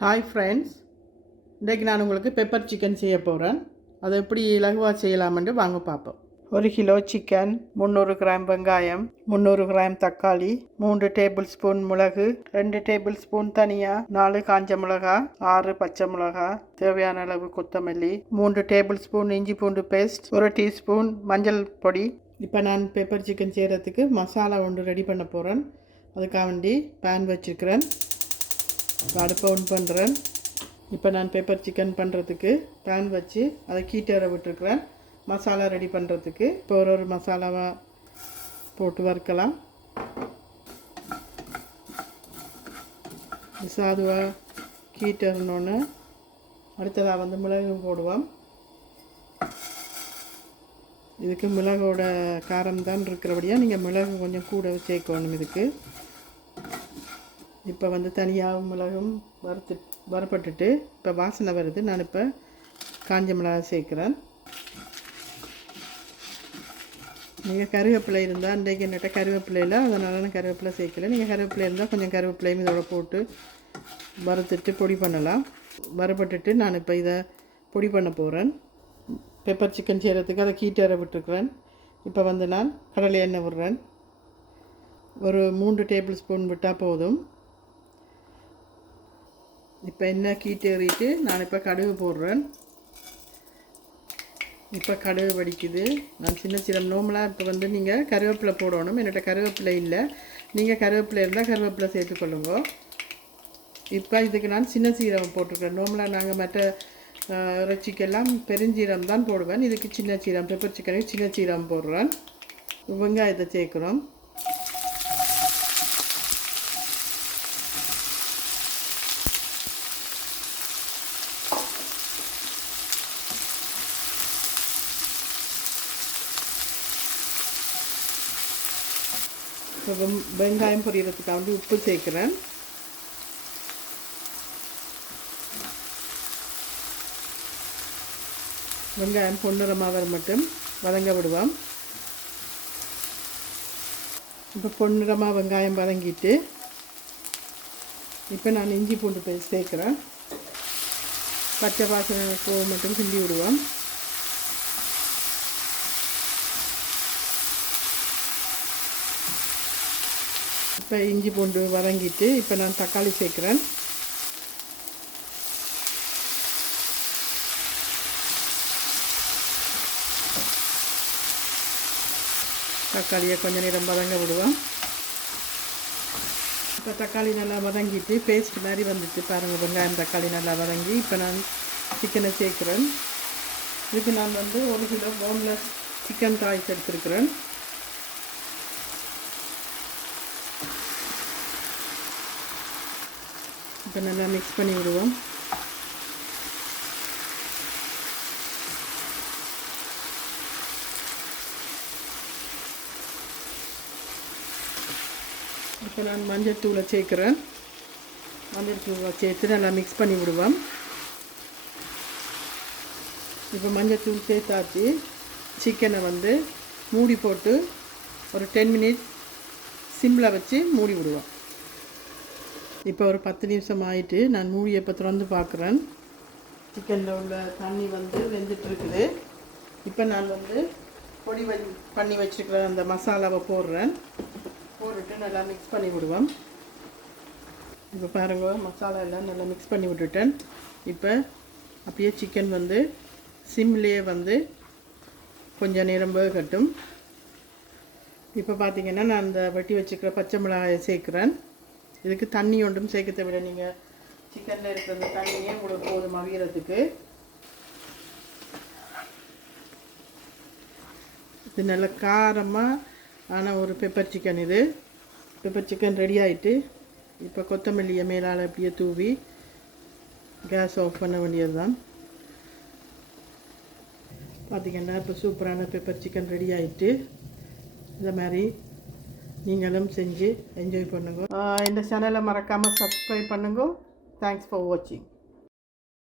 Hi friends, இன்றைக்கு நான் உங்களுக்கு பெப்பர் சிக்கன் செய்ய போகிறேன். அதை எப்படி இலகுவாக செய்யலாமென்று வாங்க பார்ப்போம். 1 கிலோ சிக்கன், 300 கிராம் வெங்காயம், 300 கிராம் தக்காளி, 3 டேபிள் ஸ்பூன் மிளகு, 2 டேபிள் ஸ்பூன் தனியா, 4 காஞ்ச மிளகா, 6 பச்சை மிளகா, தேவையான அளவு கொத்தமல்லி, 3 டேபிள் ஸ்பூன் இஞ்சி பூண்டு பேஸ்ட், 1 டீஸ்பூன் மஞ்சள் பொடி. இப்போ நான் பெப்பர் சிக்கன் செய்கிறதுக்கு மசாலா ஒன்று ரெடி பண்ண போகிறேன். அதுக்காக வேண்டி பேன் வச்சுருக்கிறேன். அடுப்பை ஆன் பண்ணுறேன். இப்போ நான் பெப்பர் சிக்கன் பண்ணுறதுக்கு பேன் வச்சு அதை கீட்டேற விட்டுருக்குறேன். மசாலா ரெடி பண்ணுறதுக்கு இப்போ ஒரு மசாலாவாக போட்டு வறுக்கலாம். சாதுவாக கீட்டேறணுன்னு அடுத்ததாக மிளகு போடுவோம். இதுக்கு மிளகோட காரம் தான் இருக்கிறபடியாக நீங்கள் மிளகு கொஞ்சம் கூட சேர்க்கணும். இதுக்கு இப்போ தனியாகவும் மிளகும் வறுப்பட்டுட்டு இப்போ வாசனை வருது. நான் இப்போ காஞ்ச மிளகா சேர்க்குறேன். நீங்கள் கருவேப்பிலை இருந்தால் இன்றைக்கு என்னட்ட கருவேப்பிலையில் அதனால நான் கருவேப்பிலை சேர்க்கல. நீங்கள் கருவேப்பிலை இருந்தால் கொஞ்சம் கருவேப்பிலையும் இதோட போட்டு வறுத்துட்டு பொடி பண்ணலாம். வறுப்பட்டுட்டு நான் இப்போ இதை பொடி பண்ண போகிறேன். பெப்பர் சிக்கன் செய்கிறதுக்கு அதை கீட்டேற விட்டுருக்குறேன். இப்போ நான் கடலை எண்ணெய் விடுறேன். ஒரு 3 டேபிள் ஸ்பூன் விட்டால் போதும். இப்போ எண்ணெய் கீட்டேறிட்டு நான் இப்போ கடுகு போடுறேன். இப்போ கடுகு வடிக்குது. நான் சின்ன சீரம் நோமலாக இப்போ நீங்கள் கருவேப்பிலை போடணும். என்கிட்ட கருவேப்பிலை இல்லை. நீங்கள் கருவேப்பிலை இருந்தால் கருவேப்பிலை சேர்த்துக்கொள்ளுங்க. இப்போ இதுக்கு நான் சின்ன சீரகம் போட்டிருக்கேன். நோமலாக நாங்கள் மற்ற இறைச்சிக்கெல்லாம் பெருஞ்சீரம் தான் போடுவேன். இதுக்கு சின்ன சீரம், பெப்பர் சிக்கனுக்கு சின்ன சீரம் போடுறேன். வெங்காயத்தை சேர்க்குறோம். இப்போ வெங்காயம் பொரியறதுக்காக உப்பு சேர்க்குறேன். வெங்காயம் பொன்னிறமாக வர மட்டும் வதங்க விடுவோம். இப்போ பொன்னிறமாக வெங்காயம் வதங்கிட்டு இப்போ நான் இஞ்சி பூண்டு பேஸ்ட் சேர்க்குறேன். பச்சை வாசனை போக மட்டும் கிண்டி விடுவோம். இப்போ இஞ்சி பூண்டு வதங்கிட்டு இப்போ நான் தக்காளி சேர்க்குறேன். தக்காளியை கொஞ்சம் நேரம் வதங்க விடுவோம். இப்போ தக்காளி நல்லா வதங்கிட்டு பேஸ்ட் மாதிரி வந்துட்டு பாருங்கள். வெங்காயம் தக்காளி நல்லா வதங்கி இப்போ நான் சிக்கனை சேர்க்குறேன். இதுக்கு நான் 1 கிலோ போன்லெஸ் சிக்கன் தாய்ஸ் எடுத்துருக்குறேன். இப்போ நல்லா மிக்ஸ் பண்ணி விடுவோம். இப்போ நான் மஞ்சள் தூளை சேர்க்குறேன். மஞ்சள் தூளை சேர்த்து நல்லா மிக்ஸ் பண்ணி விடுவோம். இப்போ மஞ்சள் தூள் சேர்த்தாச்சு. சிக்கனை மூடி போட்டு ஒரு 10 மினிட்ஸ் சிம்மில் வச்சு மூடி விடுவோம். இப்போ ஒரு 10 நிமிஷம் ஆகிட்டு நான் மூடியை இப்போ திறந்து பார்க்குறேன். சிக்கனில் உள்ள தண்ணி வெந்துட்டு இருக்குது. இப்போ நான் பொடி பண்ணி வச்சுருக்கிற அந்த மசாலாவை போடுறேன். போட்டுட்டு நல்லா மிக்ஸ் பண்ணி விடுவோம். இப்போ பாருங்கள், மசாலா எல்லாம் நல்லா மிக்ஸ் பண்ணி விட்டுட்டேன். இப்போ அப்படியே சிக்கன் சிம்லேயே கொஞ்சம் நேரம் வேகட்டும். இப்போ பார்த்திங்கன்னா நான் அந்த வெட்டி வச்சுக்கிற பச்சை மிளகாயை சேர்க்குறேன். இதுக்கு தண்ணி ஒன்றும் சேர்க்க தேவையில்லை. நீங்கள் சிக்கனில் இருக்கிற அந்த தண்ணியே உங்களுக்கு போதும் அவியறதுக்கு. இது நல்ல காரமாக ஆனால் ஒரு பெப்பர் சிக்கன். இது பெப்பர் சிக்கன் ரெடி ஆகிட்டு இப்போ கொத்தமல்லியை மேலால் அப்படியே தூவி கேஸ் ஆஃப் பண்ண வேண்டியது தான். பார்த்திங்கன்னா இப்போ சூப்பரான பெப்பர் சிக்கன் ரெடி ஆகிட்டு இந்த மாதிரி நீங்களும் செஞ்சு என்ஜாய் பண்ணுங்க. இந்த சேனலை மறக்காமல் சப்ஸ்கிரைப் பண்ணுங்க. தேங்க்ஸ் ஃபார் வாட்சிங்.